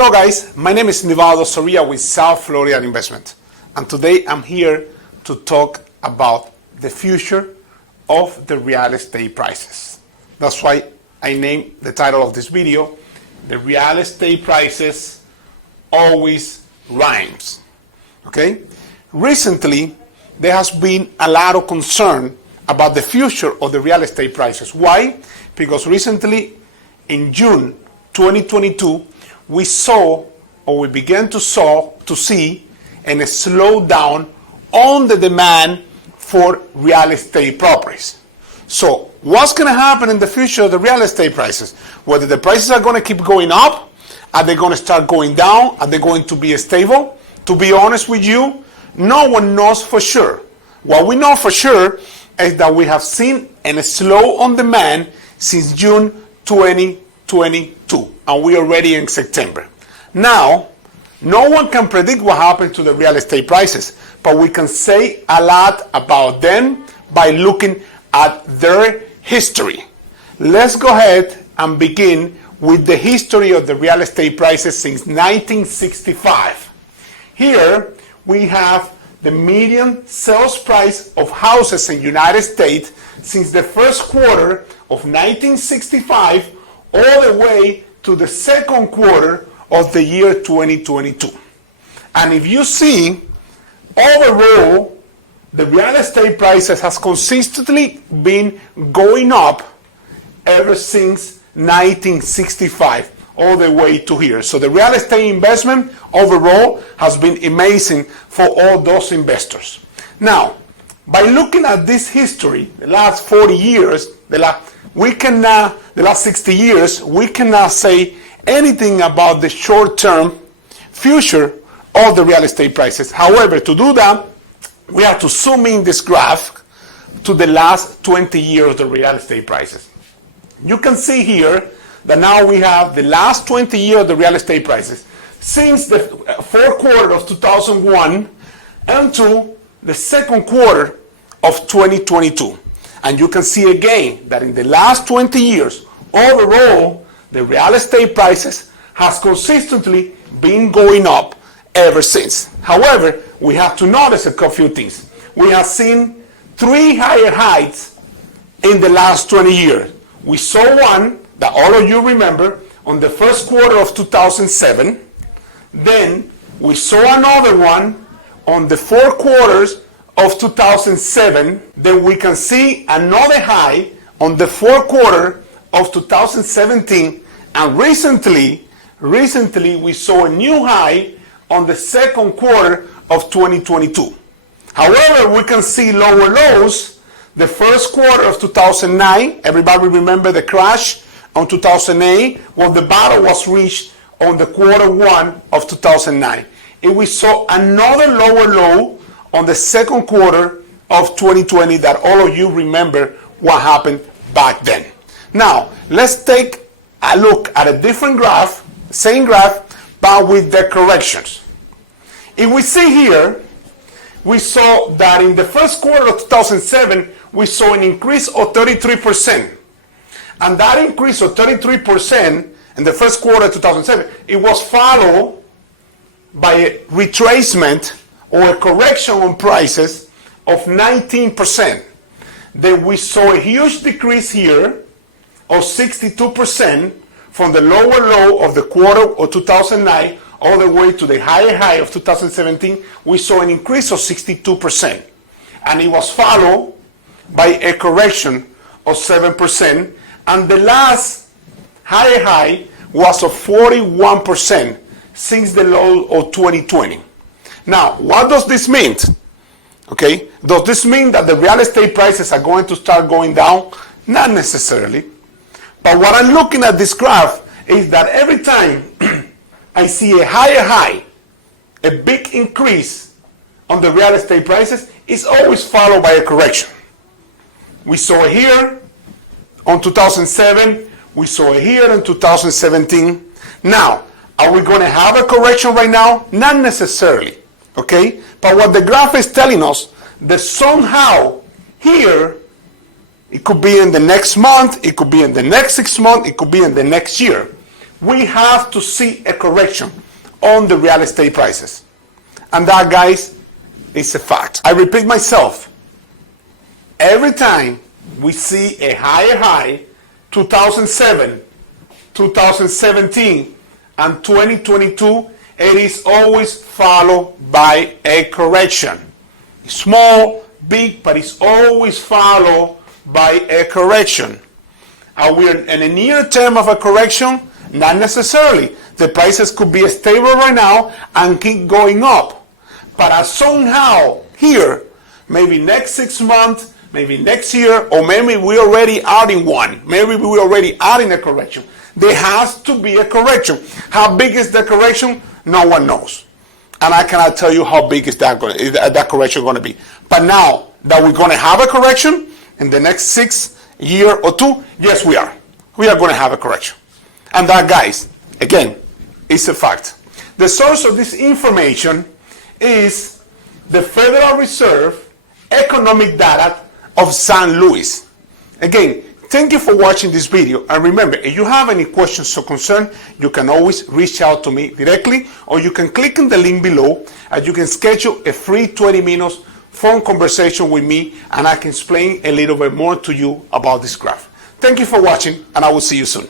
Hello guys, my name is Nivaldo with South Florida Investment, and today I'm here to talk about the future of the real estate prices. That's why I named the title of this video, The Real Estate Prices Always Rhymes. Okay? Recently, there has been a lot of concern about the future of the real estate prices. Why? Because recently, in June 2022, we began to see a slowdown on the demand for real estate properties. So what's going to happen in the future of the real estate prices? Whether the prices are going to keep going up, are they going to start going down, are they going to be stable? To be honest with you, no one knows for sure. What we know for sure is that we have seen a slow on demand since June 2022, and we are already in September. Now, no one can predict what happens to the real estate prices, but we can say a lot about them by looking at their history. Let's go ahead and begin with the history of the real estate prices since 1965. Here we have the median sales price of houses in the United States since the first quarter of 1965 all the way to the second quarter of the year 2022. And if you see, overall, the real estate prices has consistently been going up ever since 1965 all the way to here. So the real estate investment overall has been amazing for all those investors. Now, by looking at this history, the last 40 years, the last 60 years, we cannot say anything about the short-term future of the real estate prices. However, to do that, we have to zoom in this graph to the last 20 years of the real estate prices. You can see here that now we have the last 20 years of the real estate prices since the fourth quarter of 2001 until the second quarter of 2022. And you can see again that in the last 20 years, overall, the real estate prices has consistently been going up ever since. However, we have to notice a few things. We have seen three higher heights in the last 20 years. We saw one that all of you remember on the first quarter of 2007. Then we saw another one on the four quarters of 2007. Then we can see another high on the fourth quarter of 2017, and recently we saw a new high on the second quarter of 2022. However, we can see lower lows. The first quarter of 2009, everybody remember the crash on 2008, well, the bottom was reached on the quarter one of 2009. And we saw another lower low on the second quarter of 2020 that all of you remember what happened back then. Now, let's take a look at a different graph, same graph, but with the corrections. If we see here, we saw that in the first quarter of 2007, we saw an increase of 33%. And that increase of 33% in the first quarter of 2007, it was followed by a retracement or a correction on prices of 19%. Then we saw a huge decrease here of 62% from the lower low of the quarter of 2009 all the way to the higher high of 2017. We saw an increase of 62%. And it was followed by a correction of 7%. And the last higher high was of 41% since the low of 2020. Now, what does this mean? Okay, does this mean that the real estate prices are going to start going down? Not necessarily. But what I'm looking at this graph is that every time I see a higher high, a big increase on the real estate prices, it's always followed by a correction. We saw it here on 2007, we saw it here in 2017. Now, are we going to have a correction right now? Not necessarily, okay? But what the graph is telling us, that somehow here, it could be in the next month, it could be in the next 6 months, it could be in the next year. we have to see a correction on the real estate prices. And that, guys, is a fact. I repeat myself. Every time we see a higher high, 2007, 2017, and 2022, it is always followed by a correction. Small, big, but it's always followed by a correction. Are we in a near term of a correction? Not necessarily. The prices could be stable right now and keep going up. But as somehow here, maybe next 6 months, maybe next year, or maybe we already are in one. Maybe we already are in a correction. There has to be a correction. How big is the correction? No one knows. And I cannot tell you how big is that correction going to be. But now that we're going to have a correction in the next 6 year or 2, yes, we are. We are going to have a correction. And that, guys, again, is a fact. The source of this information is the Federal Reserve economic data of St. Louis. Again, thank you for watching this video. And remember, if you have any questions or concerns, you can always reach out to me directly, or you can click on the link below and you can schedule a free 20 minutes phone conversation with me, and I can explain a little bit more to you about this graph. Thank you for watching, and I will see you soon.